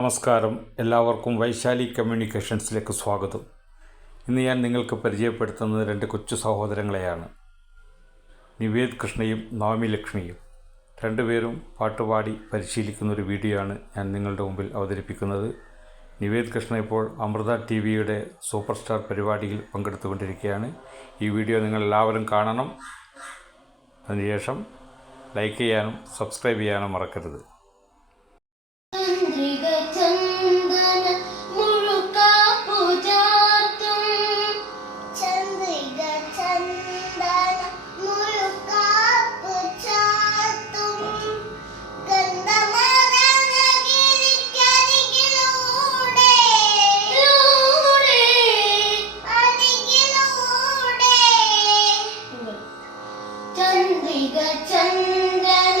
നമസ്കാരം. എല്ലാവർക്കും വൈശാലി കമ്മ്യൂണിക്കേഷൻസിലേക്ക് സ്വാഗതം. ഇന്ന് ഞാൻ നിങ്ങൾക്ക് പരിചയപ്പെടുത്തുന്നത് രണ്ട് കൊച്ചു സഹോദരങ്ങളെയാണ്. നിവേദ് കൃഷ്ണയും നവമി ലക്ഷ്മിയും. രണ്ടുപേരും പാട്ടുപാടി പരിശീലിക്കുന്ന ഒരു വീഡിയോ ആണ് ഞാൻ നിങ്ങളുടെ മുമ്പിൽ അവതരിപ്പിക്കുന്നത്. നിവേദ് കൃഷ്ണ ഇപ്പോൾ അമൃത ടി വിയുടെ സൂപ്പർ സ്റ്റാർ പരിപാടിയിൽ പങ്കെടുത്തുകൊണ്ടിരിക്കുകയാണ്. ഈ വീഡിയോ നിങ്ങൾ എല്ലാവരും കാണണം. അതിനുശേഷം ലൈക്ക് ചെയ്യാനും സബ്സ്ക്രൈബ് ചെയ്യാനും മറക്കരുത്. ಚಂದ್ರಿಗ ಚಂದನ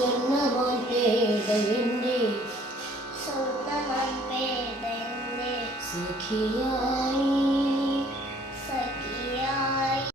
സ്വർണമേടയന്റെ സ്വർണമേടയന്റെ സഖിയായി